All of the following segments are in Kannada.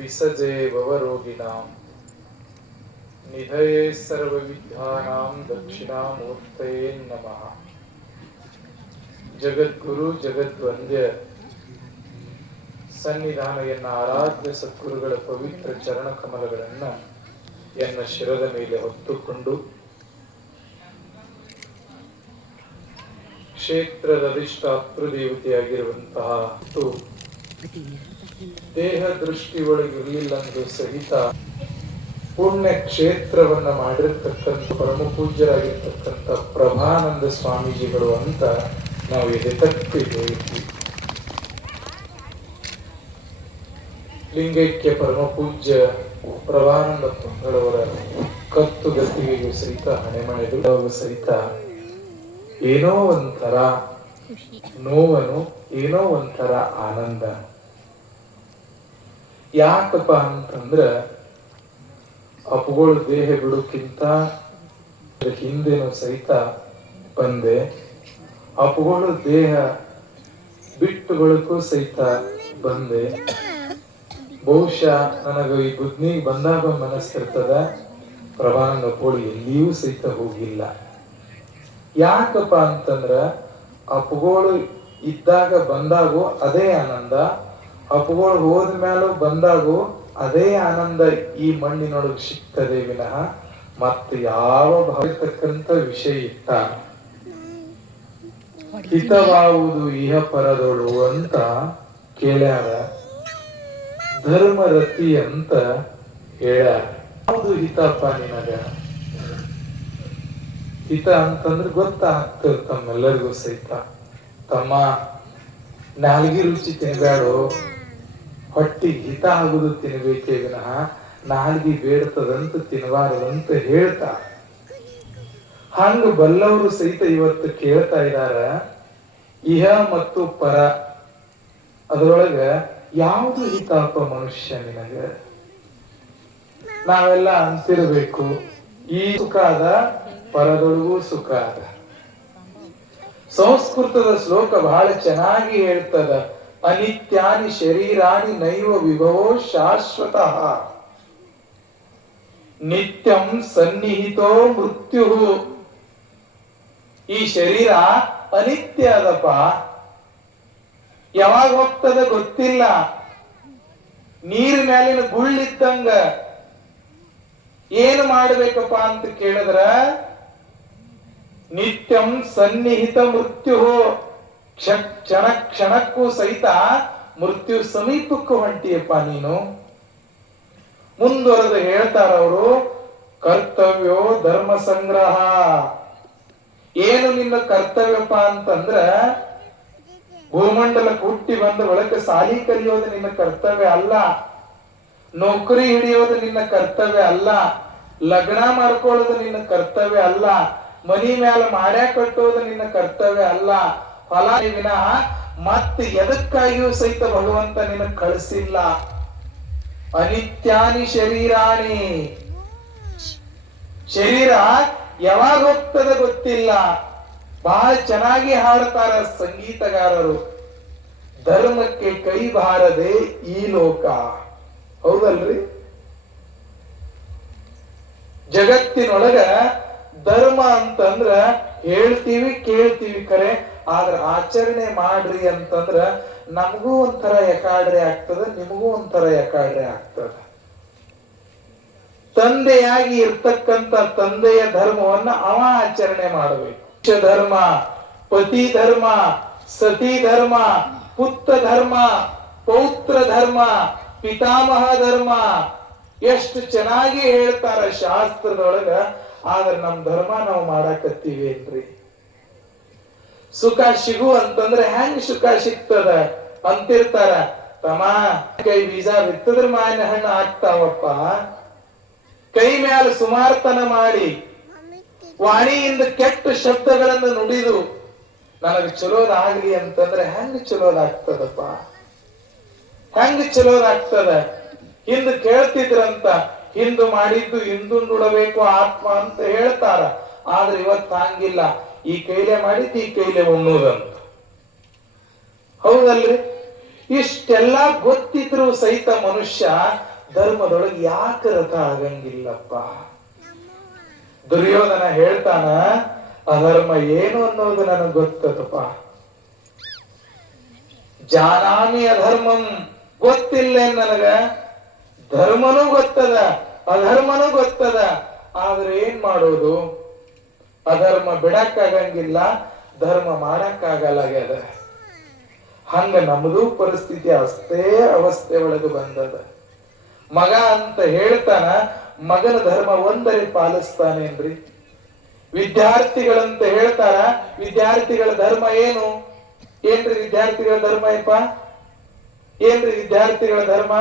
विसजे भवरोगिणां निधये सर्वविद्यानां दक्षिणामूर्तये नमः. ಜಗದ್ಗುರು ಜಗದ್ವಂದ್ಯ ಸನ್ನಿಧಾನ ಆರಾಧ್ಯ ಸದ್ಗುರುಗಳ ಪವಿತ್ರ ಚರಣ ಕಮಲಗಳನ್ನ ಎನ್ನ ಶಿರದ ಮೇಲೆ ಹೊತ್ತುಕೊಂಡು ಕ್ಷೇತ್ರದ ಅಧಿಷ್ಠಾತೃ ದೇವತೆಯಾಗಿರುವಂತಹ ದೇಹ ದೃಷ್ಟಿ ಒಳಗಿರಲಿಲ್ಲಂದು ಸಹಿತ ಪುಣ್ಯ ಕ್ಷೇತ್ರವನ್ನ ಮಾಡಿರ್ತಕ್ಕಂಥ ಪರಮ ಪೂಜ್ಯರಾಗಿರ್ತಕ್ಕಂಥ ಪ್ರಭಾನಂದ ಸ್ವಾಮೀಜಿಗಳು ಅಂತ ನಾವು ಎದೆತಟ್ಟಿ ಹೇಳ್ತೀವಿ. ಲಿಂಗೈಕ್ಯ ಪರಮ ಪೂಜ್ಯ ಪ್ರಭಾನಂದ ಪಂಗಳವರ ಕತ್ತು ಗತ್ತಿಗೆಗೂ ಸಹಿತ ಹಣೆಮಣೆಗಳು ಸಹಿತ ಏನೋ ಒಂಥರ ನೋವನು, ಏನೋ ಒಂಥರ ಆನಂದ. ಯಾಕಪ್ಪ ಅಂತಂದ್ರ ಅಪ್ಪುಗಳು ದೇಹ ಬಿಡೋಕ್ಕಿಂತ ಹಿಂದೆನೂ ಸಹಿತ ಬಂದೆ. ಅಪ್ಪುಗಳು ದೇಹ ಬಿಟ್ಟು ಬಳಕೂ ಸಹಿತ ಬಂದೆ. ಬಹುಶಃ ನನಗ ಈ ಬುದ್ಧಿಗೆ ಬಂದಾಗ ಮನಸ್ಸಿರ್ತದ, ಪ್ರಭಾನಂದ ಅಪ್ಪುಗಳು ಎಲ್ಲಿಯೂ ಸಹಿತ ಹೋಗಿಲ್ಲ. ಯಾಕಪ್ಪ ಅಂತಂದ್ರ ಅಪ್ಪುಗಳು ಇದ್ದಾಗ ಬಂದಾಗೂ ಅದೇ ಆನಂದ, ಅಪ್ಪುಗಳು ಹೋದ್ಮೇಲೂ ಬಂದಾಗೂ ಅದೇ ಆನಂದ ಈ ಮಣ್ಣಿನೊಳಗೆ ಸಿಗ್ತದೆ ವಿನಃ ಮತ್ತೆ ಯಾವ ಭಾವಿರ್ತಕ್ಕಂಥ ವಿಷಯ ಇತ್ತ. ಹಿತವಾವುದು ಇಹ ಪರದೊಳು ಅಂತ ಕೇಳ್ಯಾರ, ಧರ್ಮರತಿ ಅಂತ ಹೇಳ್ಯಾರ. ಯಾವುದು ಹಿತಪ್ಪ ನಿನಗ? ಹಿತ ಅಂತಂದ್ರೆ ಗೊತ್ತಾಗ್ತದ ತಮ್ಮೆಲ್ಲರಿಗೂ ಸಹಿತ. ತಮ್ಮ ನಾಲ್ಗಿ ರುಚಿ ತಿನ್ಬೇಡು, ಹೊಟ್ಟಿಗೆ ಹಿತ ಆಗುದು ತಿನ್ಬೇಕೇ ವಿನಃ ನಾಲ್ಗಿ ಬೇಡ್ತದಂತ ತಿನ್ಬಾರದಂತ ಹೇಳ್ತಾ. ಹಂಗ ಬಲ್ಲವರು ಸಹಿತ ಇವತ್ತು ಕೇಳ್ತಾ ಇದಾರ, ಇಹ ಮತ್ತು ಪರ ಅದರೊಳಗ ಯಾವುದು ಹಿತಾಪ ಮನುಷ್ಯ ನಿನಗ? ನಾವೆಲ್ಲ ಅಂತಿರ್ಬೇಕು, ಈ ಸುಖ ಅದ, ಪರದೊಳಗೂ ಸುಖ ಅದ. ಸಂಸ್ಕೃತದ ಶ್ಲೋಕ ಬಹಳ ಚೆನ್ನಾಗಿ ಹೇಳ್ತದ, ಅನಿತ್ಯಾನಿ ಶರೀರಾಣಿ ನೈವ ವಿಭವೋ ಶಾಶ್ವತಃ ನಿತ್ಯಂ ಸನ್ನಿಹಿತೋ ಮೃತ್ಯು. ಈ ಶರೀರ ಅನಿತ್ಯ ಅದಪ್ಪ, ಯಾವಾಗ ಹೋಗ್ತದ ಗೊತ್ತಿಲ್ಲ. ನೀರ್ ಮೇಲಿನ ಗುಳ್ಳಿದ್ದಂಗ. ಏನು ಮಾಡ್ಬೇಕಪ್ಪ ಅಂತ ಕೇಳಿದ್ರ ನಿತ್ಯಂ ಸನ್ನಿಹಿತ ಮೃತ್ಯು. ಕ್ಷಣ ಕ್ಷಣಕ್ಕೂ ಸಹಿತ ಮೃತ್ಯು ಸಮೀಪಕ್ಕೂ ಹೊಂಟಿಯಪ್ಪ ನೀನು. ಮುಂದುವರೆದು ಹೇಳ್ತಾರ ಅವರು, ಕರ್ತವ್ಯೋ ಧರ್ಮ ಸಂಗ್ರಹ. ಏನು ನಿನ್ನ ಕರ್ತವ್ಯಪ್ಪ ಅಂತಂದ್ರ ಭೂಮಂಡಲಕ್ಕೆ ಹುಟ್ಟಿ ಬಂದ ಒಳಗೆ ಸಾಲಿ ಕಲಿಯೋದು ನಿನ್ನ ಕರ್ತವ್ಯ ಅಲ್ಲ, ನೌಕರಿ ಹಿಡಿಯೋದು ನಿನ್ನ ಕರ್ತವ್ಯ ಅಲ್ಲ, ಲಗ್ನ ಮಾಡ್ಕೊಳ್ಳೋದು ನಿನ್ನ ಕರ್ತವ್ಯ ಅಲ್ಲ, ಮನಿ ಮ್ಯಾಲ ಮಾಡ್ಯಾ ಕಟ್ಟೋದು ನಿನ್ನ ಕರ್ತವ್ಯ ಅಲ್ಲ. ಫಲ ವಿನಃ ಮತ್ತೆ ಎದಕ್ಕಾಗಿಯೂ ಸಹಿತ ಭಗವಂತ ನಿನ್ನ ಕಳಿಸಿಲ್ಲ. ಅನಿತ್ಯಾನಿ ಶರೀರಾಣಿ. ಶರೀರ ಯಾವಾಗ ಹೋಗ್ತದ ಗೊತ್ತಿಲ್ಲ. ಬಹಳ ಚೆನ್ನಾಗಿ ಹಾಡ್ತಾರ ಸಂಗೀತಗಾರರು, ಧರ್ಮಕ್ಕೆ ಕೈ ಬಾರದೆ ಈ ಲೋಕ. ಹೌದಲ್ರಿ? ಜಗತ್ತಿನೊಳಗ ಧರ್ಮ ಅಂತಂದ್ರ ಹೇಳ್ತೀವಿ ಕೇಳ್ತೀವಿ ಕರೆ, ಆದ್ರ ಆಚರಣೆ ಮಾಡ್ರಿ ಅಂತಂದ್ರ ನಮಗೂ ಒಂಥರ ಯಕಾಡ್ರೆ ಆಗ್ತದ, ನಿಮಗೂ ಒಂಥರ ಯಕಾಡ್ರೆ ಆಗ್ತದ. ತಂದೆಯಾಗಿ ಇರ್ತಕ್ಕಂಥ ತಂದೆಯ ಧರ್ಮವನ್ನ ಅವ ಆಚರಣೆ ಮಾಡಬೇಕು. ಧರ್ಮ, ಪತಿ ಧರ್ಮ, ಸತಿ ಧರ್ಮ, ಪುತ್ರ ಧರ್ಮ, ಪೌತ್ರ ಧರ್ಮ, ಪಿತಾಮಹ ಧರ್ಮ, ಎಷ್ಟು ಚೆನ್ನಾಗಿ ಹೇಳ್ತಾರ ಶಾಸ್ತ್ರದೊಳಗ. ಆದ್ರೆ ನಮ್ ಧರ್ಮ ನಾವು ಮಾಡಾಕತ್ತೀವಿ ಏನ್ರಿ? ಸುಖ ಸಿಗು ಅಂತಂದ್ರೆ ಹೆಂಗ್ ಸುಖ ಸಿಗ್ತದ ಅಂತಿರ್ತಾರ. ತಮ್ಮ ಕೈ ಬೀಜ ಬಿತ್ತದ್ರ ಮಾವಿನ ಹಣ್ಣು ಆಗ್ತಾವಪ್ಪ. ಕೈ ಮ್ಯಾಲ ಸುಮಾರ್ತನ ಮಾಡಿ ವಾಣಿಯಿಂದ ಕೆಟ್ಟ ಶಬ್ದಗಳನ್ನು ನುಡಿದು ನನಗೆ ಚಲೋದಾಗ್ಲಿ ಅಂತಂದ್ರೆ ಹೆಂಗ್ ಚಲೋದಾಗ್ತದಪ್ಪ? ಹೆಂಗ್ ಚಲೋದಾಗ್ತದ? ಹಿಂದ್ ಕೇಳ್ತಿದ್ರಂತ, ಹಿಂದು ಮಾಡಿದ್ದು ಹಿಂದು ನುಡಬೇಕು ಆತ್ಮ ಅಂತ ಹೇಳ್ತಾರ. ಆದ್ರೆ ಇವತ್ತು ಹಂಗಿಲ್ಲ, ಈ ಕೈಲೆ ಮಾಡಿದ್ದು ಈ ಕೈಲೆ ಉಣ್ಣುದಂತ. ಹೌದಲ್ರಿ? ಇಷ್ಟೆಲ್ಲ ಗೊತ್ತಿದ್ರು ಸಹಿತ ಮನುಷ್ಯ ಧರ್ಮದೊಳಗೆ ಯಾಕೆ ರಥ ಆಗಂಗಿಲ್ಲಪ್ಪ? ದುರ್ಯೋಧನ ಹೇಳ್ತಾನ, ಅಧರ್ಮ ಏನು ಅನ್ನೋದು ನನಗೆ ಗೊತ್ತದಪ್ಪ. ಜಾನಾಮಿ ಅಧರ್ಮಂ, ಗೊತ್ತಿಲ್ಲ ನನಗ. ಧರ್ಮನೂ ಗೊತ್ತದ, ಅಧರ್ಮನೂ ಗೊತ್ತದ. ಆದ್ರೆ ಏನ್ ಮಾಡೋದು? ಅಧರ್ಮ ಬಿಡಕ್ಕಾಗಂಗಿಲ್ಲ, ಧರ್ಮ ಮಾಡಕ್ಕಾಗಲಾಗ್ಯದ. ಹಂಗ ನಮ್ದು ಪರಿಸ್ಥಿತಿ ಅಷ್ಟೇ ಅವಸ್ಥೆ ಒಳಗೆ ಬಂದದ. ಮಗ ಅಂತ ಹೇಳ್ತಾನ, ಮಗನ ಧರ್ಮ ಒಂದರೆ ಪಾಲಿಸ್ತಾನೇನ್ರಿ? ವಿದ್ಯಾರ್ಥಿಗಳಂತ ಹೇಳ್ತಾರ, ವಿದ್ಯಾರ್ಥಿಗಳ ಧರ್ಮ ಏನು? ಏನ್ರಿ ವಿದ್ಯಾರ್ಥಿಗಳ ಧರ್ಮ ಯಪ್ಪ? ಏನ್ರಿ ವಿದ್ಯಾರ್ಥಿಗಳ ಧರ್ಮ?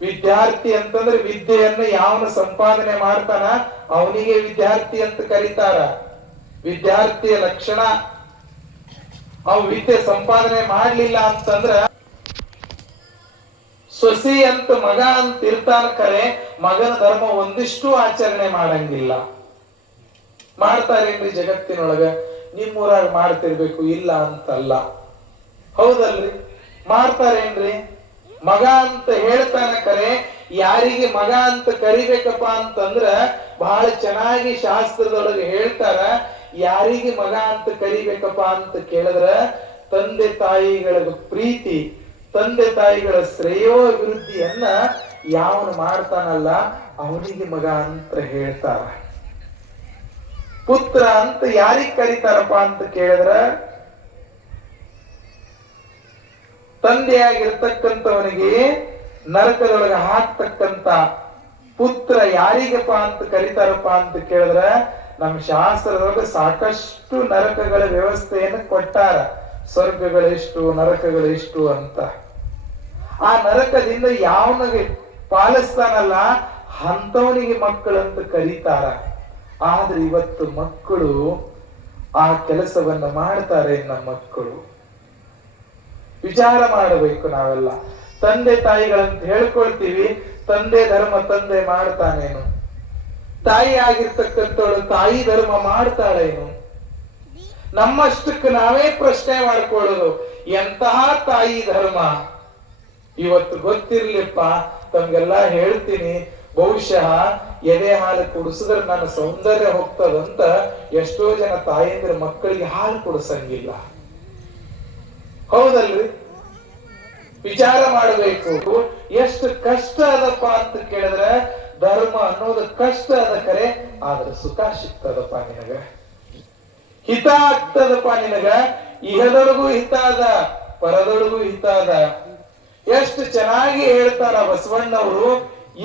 ವಿದ್ಯಾರ್ಥಿ ಅಂತಂದ್ರೆ ವಿದ್ಯೆಯನ್ನು ಯಾವನು ಸಂಪಾದನೆ ಮಾಡ್ತಾನ ಅವನಿಗೆ ವಿದ್ಯಾರ್ಥಿ ಅಂತ ಕರೀತಾರ. ವಿದ್ಯಾರ್ಥಿಯ ಲಕ್ಷಣ ಅವ್ ವಿದ್ಯೆ ಸಂಪಾದನೆ ಮಾಡ್ಲಿಲ್ಲ ಅಂತಂದ್ರ ಸೊಸಿ ಅಂತ ಮಗ ಅಂತ ಇರ್ತಾನ, ಕರೆ ಮಗನ ಧರ್ಮ ಒಂದಿಷ್ಟು ಆಚರಣೆ ಮಾಡಂಗಿಲ್ಲ. ಮಾಡ್ತಾರೇನ್ರಿ ಜಗತ್ತಿನೊಳಗ? ನಿಮ್ಮೂರಾಗ ಮಾಡ್ತಿರ್ಬೇಕು, ಇಲ್ಲ ಅಂತಲ್ಲ, ಹೌದಲ್ರಿ? ಮಾಡ್ತಾರೇನ್ರಿ? ಮಗ ಅಂತ ಹೇಳ್ತಾನ, ಕರೆ ಯಾರಿಗೆ ಮಗ ಅಂತ ಕರಿಬೇಕಪ್ಪ ಅಂತಂದ್ರ ಬಹಳ ಚೆನ್ನಾಗಿ ಶಾಸ್ತ್ರದೊಳಗೆ ಹೇಳ್ತಾರ. ಯಾರಿಗೆ ಮಗ ಅಂತ ಕರಿಬೇಕಪ್ಪ ಅಂತ ಕೇಳಿದ್ರ ತಂದೆ ತಾಯಿಗಳ ಪ್ರೀತಿ, ತಂದೆ ತಾಯಿಗಳ ಶ್ರೇಯೋಭಿವೃದ್ಧಿಯನ್ನ ಯಾವನು ಮಾಡ್ತಾನಲ್ಲ ಅವನಿಗೆ ಮಗ ಅಂತ ಹೇಳ್ತಾರ. ಪುತ್ರ ಅಂತ ಯಾರಿಗ್ ಕರೀತಾರಪ್ಪ ಅಂತ ಕೇಳಿದ್ರ ತಂದೆಯಾಗಿರ್ತಕ್ಕಂಥವನಿಗೆ ನರಕದೊಳಗೆ ಹಾಕ್ತಕ್ಕಂತ ಪುತ್ರ ಯಾರಿಗಪ್ಪ ಅಂತ ಕರೀತಾರಪ್ಪ ಅಂತ ಕೇಳಿದ್ರ ನಮ್ಮ ಶಾಸ್ತ್ರದೊಳಗೆ ಸಾಕಷ್ಟು ನರಕಗಳ ವ್ಯವಸ್ಥೆಯನ್ನು ಕೊಟ್ಟಾರ. ಸ್ವರ್ಗಗಳೆಷ್ಟು, ನರಕಗಳೆಷ್ಟು ಅಂತ. ಆ ನರಕದಿಂದ ಯಾವನಿಗೆ ಪಾಲಿಸ್ತಾನಲ್ಲ ಅಂತವನಿಗೆ ಮಕ್ಕಳಂತ ಕರೀತಾರ. ಆದ್ರೆ ಇವತ್ತು ಮಕ್ಕಳು ಆ ಕೆಲಸವನ್ನ ಮಾಡ್ತಾರೆ. ನಮ್ಮ ಮಕ್ಕಳು ವಿಚಾರ ಮಾಡಬೇಕು. ನಾವೆಲ್ಲ ತಂದೆ ತಾಯಿಗಳಂತ ಹೇಳ್ಕೊಳ್ತೀವಿ, ತಂದೆ ಧರ್ಮ ತಂದೆ ಮಾಡ್ತಾನೇನು? ತಾಯಿ ಆಗಿರ್ತಕ್ಕಂಥವಳು ತಾಯಿ ಧರ್ಮ ಮಾಡ್ತಾಳೇನು? ನಮ್ಮಷ್ಟಕ್ಕೆ ನಾವೇ ಪ್ರಶ್ನೆ ಮಾಡ್ಕೊಳ್ಳೋದು, ಎಂತಹ ತಾಯಿ ಧರ್ಮ ಇವತ್ತು ಗೊತ್ತಿರ್ಲಿಪ್ಪ. ತಮ್ಗೆಲ್ಲ ಹೇಳ್ತೀನಿ, ಬಹುಶಃ ಎದೆ ಹಾಲು ಕುಡಿಸಿದ್ರೆ ನನ್ನ ಸೌಂದರ್ಯ ಹೋಗ್ತದಂತ ಎಷ್ಟೋ ಜನ ತಾಯಂದ್ರ ಮಕ್ಕಳಿಗೆ ಹಾಲು ಕುಡಿಸಂಗಿಲ್ಲ, ಹೌದಲ್ರಿ? ವಿಚಾರ ಮಾಡಬೇಕು. ಎಷ್ಟು ಕಷ್ಟ ಅದಪ್ಪ ಅಂತ ಕೇಳಿದ್ರೆ ಧರ್ಮ ಅನ್ನೋದು ಕಷ್ಟ ಅದ, ಕರೆ ಆದ್ರೆ ಸುಖ ಸಿಗ್ತದಪ್ಪ ನಿನಗ, ಹಿತ ಆಗ್ತದಪ್ಪ ನಿನಗ. ಇಹದೊಳಗೂ ಹಿತ ಅದ, ಪರದೊಳಗೂ ಹಿತ ಅದ. ಎಷ್ಟು ಚೆನ್ನಾಗಿ ಹೇಳ್ತಾರ ಬಸವಣ್ಣವರು,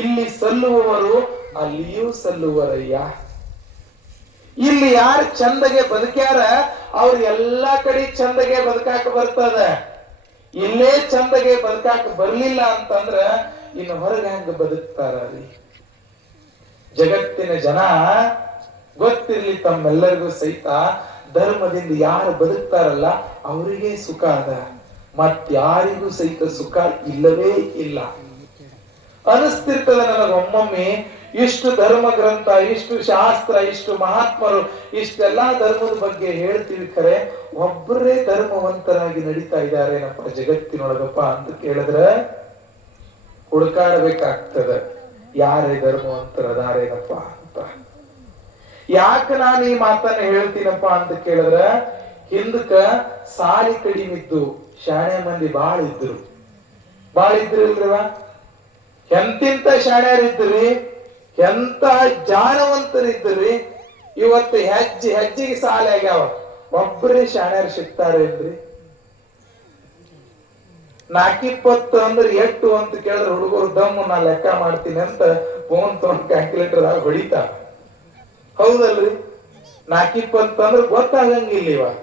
ಇಲ್ಲಿ ಸಲ್ಲುವವರು ಅಲ್ಲಿಯೂ ಸಲ್ಲುವರಯ್ಯ. ಇಲ್ಲಿ ಯಾರು ಚಂದಗೆ ಬದುಕ್ಯಾರ ಅವ್ರು ಎಲ್ಲಾ ಕಡೆ ಚಂದಗೆ ಬದುಕಾಕ ಬರ್ತದ. ಇಲ್ಲೇ ಚಂದಗೆ ಬದುಕಾಕ ಬರ್ಲಿಲ್ಲ ಅಂತಂದ್ರ ಇನ್ನು ಹೊರಗೆ ಹೆಂಗ ಬದುಕ್ತಾರ ರೀ? ಜಗತ್ತಿನ ಜನ ಗೊತ್ತಿರ್ಲಿ ತಮ್ಮೆಲ್ಲರಿಗೂ ಸಹಿತ, ಧರ್ಮದಿಂದ ಯಾರು ಬದುಕ್ತಾರಲ್ಲ ಅವರಿಗೆ ಸುಖ ಅದ, ಮತ್ಯಾರಿಗೂ ಸಹಿತ ಸುಖ ಇಲ್ಲವೇ ಇಲ್ಲ. ಅನಿಸ್ತಿರ್ತದ ನನಗೆ ಒಮ್ಮೊಮ್ಮೆ, ಇಷ್ಟು ಧರ್ಮ ಗ್ರಂಥ, ಇಷ್ಟು ಶಾಸ್ತ್ರ, ಇಷ್ಟು ಮಹಾತ್ಮರು, ಇಷ್ಟೆಲ್ಲಾ ಧರ್ಮದ ಬಗ್ಗೆ ಹೇಳ್ತೀವಿ, ಖರೆ ಒಬ್ಬರೇ ಧರ್ಮವಂತರಾಗಿ ನಡೀತಾ ಇದ್ದಾರೇನಪ್ಪ ಜಗತ್ತಿನೊಳಗಪ್ಪ ಅಂತ ಕೇಳಿದ್ರೆ ಹುಡುಕಾಡಬೇಕಾಗ್ತದ, ಯಾರೇ ಧರ್ಮವಂತರದಾರೇನಪ್ಪ ಅಂತ. ಯಾಕೆ ನಾನು ಈ ಮಾತನ್ನ ಹೇಳ್ತೀನಪ್ಪ ಅಂತ ಕೇಳಿದ್ರ, ಹಿಂದಕ್ಕ ಸಾಲಿ ಕಡಿಮಿದ್ದು, ಶಾಣೆ ಮಂದಿ ಬಾಳ ಇದ್ರು ಇಲ್ರಿವ? ಎಂತಿಂತ ಶಾಣ್ಯರಿದ್ರಿ, ಎಂತ ಜಾಣವಂತರಿದ್ರಿ. ಇವತ್ತು ಹೆಜ್ಜೆಗೆ ಸಾಲ ಆಗ್ಯಾವ, ಒಬ್ಬರೇ ಶಾಣ್ಯರು ಸಿಗ್ತಾರೇನ್ರಿ? 420 ಅಂದ್ರೆ ಎಷ್ಟು ಅಂತ ಕೇಳಿದ್ರೆ ಹುಡುಗರು ದಮ್ಮು ನಾ ಲೆಕ್ಕ ಮಾಡ್ತೀನಿ ಅಂತ ಫೋನ್ ತಗೊಂಡ್ ಕ್ಯಾಲ್ಕುಲೇಟರ್ ಹೊಡಿತಾರ, ಹೌದಲ್ರಿ? 420 ಅಂದ್ರೆ ಗೊತ್ತಾಗಂಗಿಲ್ಲ ಇವಾಗ.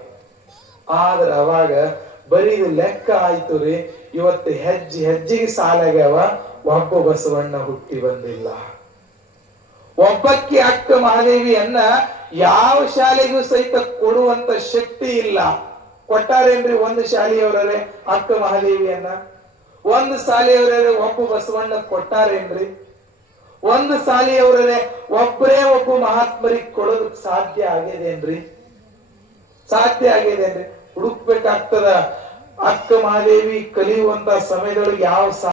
ಆದ್ರ ಅವಾಗ ಬರೀ ಲೆಕ್ಕ ಆಯ್ತು ರೀ. ಇವತ್ತು ಹೆಜ್ಜೆಗೆ ಸಾಲ ಆಗ್ಯಾವ, ಒಬ್ಬ ಬಸವಣ್ಣ ಹುಟ್ಟಿ ಬಂದಿಲ್ಲ. ಒಬ್ಬಕ್ಕೆ ಅಕ್ಕ ಮಹಾದೇವಿಯನ್ನ ಯಾವ ಶಾಲೆಗೂ ಸಹಿತ ಕೊಡುವಂತ ಶಕ್ತಿ ಇಲ್ಲ. ಕೊಟ್ಟಾರೇನ್ರಿ ಒಂದು ಶಾಲೆಯವರೇ ಅಕ್ಕ ಮಹಾದೇವಿಯನ್ನ? ಒಂದು ಶಾಲೆಯವರೇ ಒಬ್ಬ ಬಸವಣ್ಣ ಕೊಟ್ಟಾರೇನ್ರಿ? ಒಂದು ಶಾಲೆಯವರೇ ಒಬ್ಬರೇ ಒಬ್ಬ ಮಹಾತ್ಮರಿಗೆ ಕೊಡೋದಕ್ ಸಾಧ್ಯ ಆಗೇದೇನ್ರಿ? ಸಾಧ್ಯ ಆಗೇದೇನ್ರಿ? ಹುಡುಕ್ಬೇಕಾಗ್ತದ. ಅಕ್ಕ ಮಹಾದೇವಿ ಕಲಿಯುವಂತ ಸಮಯದೊಳಗೆ ಯಾವ